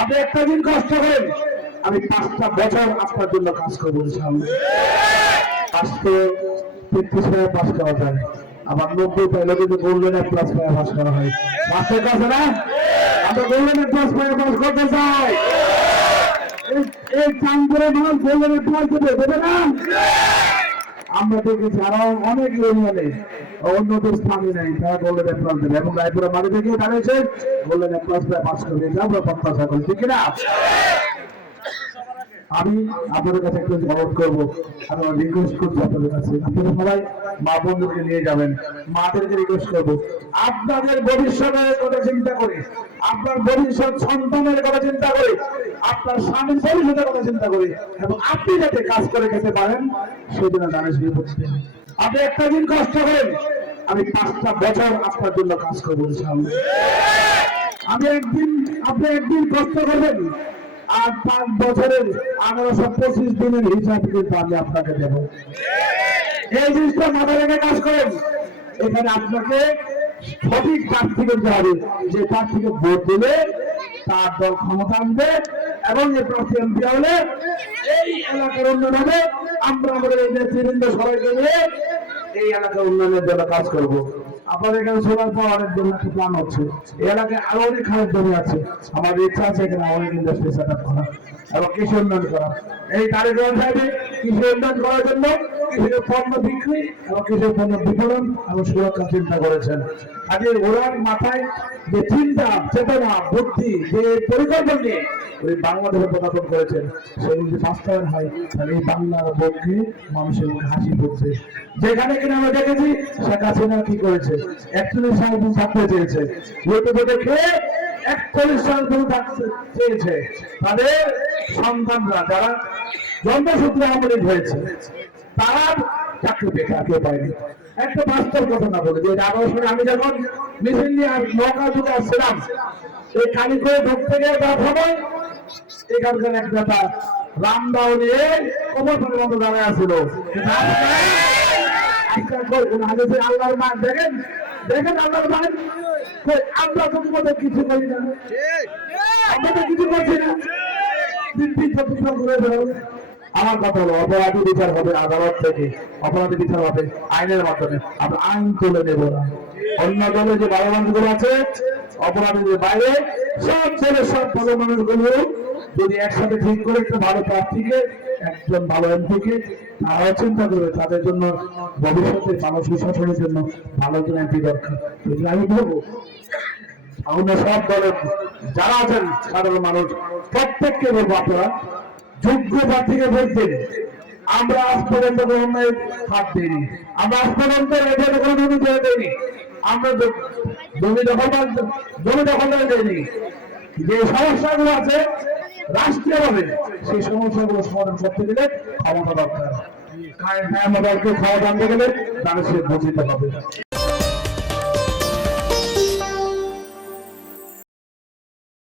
আপনি একটা দিন কষ্ট করেন, আমি 5টা বছর আপনার জন্য কাজ করবো ইনশাআল্লাহ। আজকে 33 পাস করা যায়, আবার 90 পাইলে কিন্তু গোল্ডেন প্লাস পায় পাস করা হয়। পাঁচের কাছে না আমরা গোল্ডেন প্লাস পায় পাস করতে চাই। এই চাঁদপুরে মানুষ গোল্ডেন প্লাস দেবে না। আমরা দেখেছি আরো অনেক ইউনিয়নে উন্নত স্থানে নেই, তারা গোল্ডেন প্লাস দেবে এবং রায়পুরে মাঝে থেকে দাঁড়িয়েছে গোল্ডেন প্লাস পায় পাস করবে, এটা আমরা প্রত্যাশা করি, ঠিক না? আমি আপনাদের কাছে একটু অনুরোধ করবো, আমি রিকোয়েস্ট করছি আপনাদের কাছে, আপনারা সবাই মা বোনদেরকে নিয়ে যাবেন, মাদেরকে রিকোয়েস্ট করবো আপনাদের ভবিষ্যতের কথা চিন্তা করে, আপনার ভবিষ্যৎ সন্তানের কথা চিন্তা করে, আপনার স্বামীর ভবিষ্যতের কথা চিন্তা করে এবং আপনি যাতে কাজ করে খেতে পারেন সেদিন জানিস বিপক্ষে। আপনি একটা দিন কষ্ট করেন, আমি 5টা বছর আপনার জন্য কাজ করবো ইনশাআল্লাহ। আপনি একদিন কষ্ট করবেন আর 5 বছরের 1825 দিনের হিসাব কিন্তু আমি আপনাকে দেব। এই জিনিসটা মাথায় রেখে কাজ করেন। এখানে আপনাকে সঠিক প্রার্থী করতে হবে, যে প্রার্থীকে ভোট দিলে তার দল ক্ষমতা আনবে এবং এই প্রার্থী এমপি হলে এই এলাকার উন্নয়ন হবে। আমরা আমাদের এই নেতৃবৃন্দ সবাইকে নিয়ে এই এলাকার উন্নয়নের জন্য কাজ করব। আপনাদের এখানে সোলার পাওয়ারের জন্য একটা প্ল্যান হচ্ছে, এই এলাকায় আরো অনেক খারাপ জমি আছে, আমাদের ইচ্ছা আছে এখানে অনেক ইন্ডাস্ট্রি সেট আপ করা এবং কৃষি উন্নয়ন করা। এই তারিখ সাহেবে কৃষি উন্নয়ন করার জন্য কৃষির পণ্য বিক্রি এবং কৃষির পণ্য বিপণন এবং সুরক্ষা চিন্তা করেছেন। আজকে ওনার মাথায় যে চিন্তা চেতনা বুদ্ধি যে পরিকল্পনা নিয়ে ওই বাংলাদেশে পদার্পণ করেছেন, সেগুলো যদি বাস্তবায়ন হয় তাহলে এই বাংলার পক্ষে মানুষের মুখে হাসি পড়ছে। যেখানে কিনা আমরা দেখেছি শেখ হাসিনা কি করেছে, 41 সাল পর্যন্ত থাকতে চেয়েছে, ইউটিউবে দেখে 41 সাল পর্যন্ত থাকতে চেয়েছে, তাদের সন্তানরা যারা জন্মসূত্রে আমলিক হয়েছে তারা চাকরি কেউ পায়নি। একটা বাস্তব ঘটনা বলে যে 18 সালে আমি যখন মিছিল নিয়ে নৌকা যুগে আসছিলাম, এই কালিকরে ঢুকতে গিয়ে তার সময় এখানকার এক নেতা রামদাও নিয়ে কোমর পাড়ের মতো দাঁড়ায় আসছিল। আল্লাহর মান দেখেন, দেখেন আল্লাহর মান, আমরা তো তোমাদের কিছু করি না, আমরা তো কিছু করছি না। আমার কথা হলো অপরাধী বিচার হবে আদালত থেকে, অপরাধী বিচার হবে আইনের মাধ্যমে। আমরা আইন তুলে নেব না। অন্য দলে যে ভালো মানুষগুলো আছে অপরাধীদের বাইরে সব ছেলে সব ভালো মানুষগুলো যদি একসাথে ঠিক করে একটা ভালো প্রার্থীকে, একজন ভালো এমপিকে, তারাও চিন্তা করবে তাদের জন্য ভবিষ্যতে মানুষ সুশাসনের জন্য ভালো একজন এমপি দরকার। আমি বলবো আমরা সব দলের যারা আছেন সাধারণ মানুষ প্রত্যেককে বলবো আপনারা যোগ্য প্রার্থীকে ভোট দিন। আমরা আজ পর্যন্ত অন্যায় হাত দিইনি, আমরা আজ পর্যন্ত এদের কোনো জমি ছেড়ে দিইনি, আমরা জমি দখলদার দিইনি। যে সমস্যাগুলো আছে রাষ্ট্রীয়ভাবে সেই সমস্যাগুলো সমাধান করতে গেলে ক্ষমতা দরকার। ক্ষমতা আনতে গেলে মানুষের বুঝতে হবে।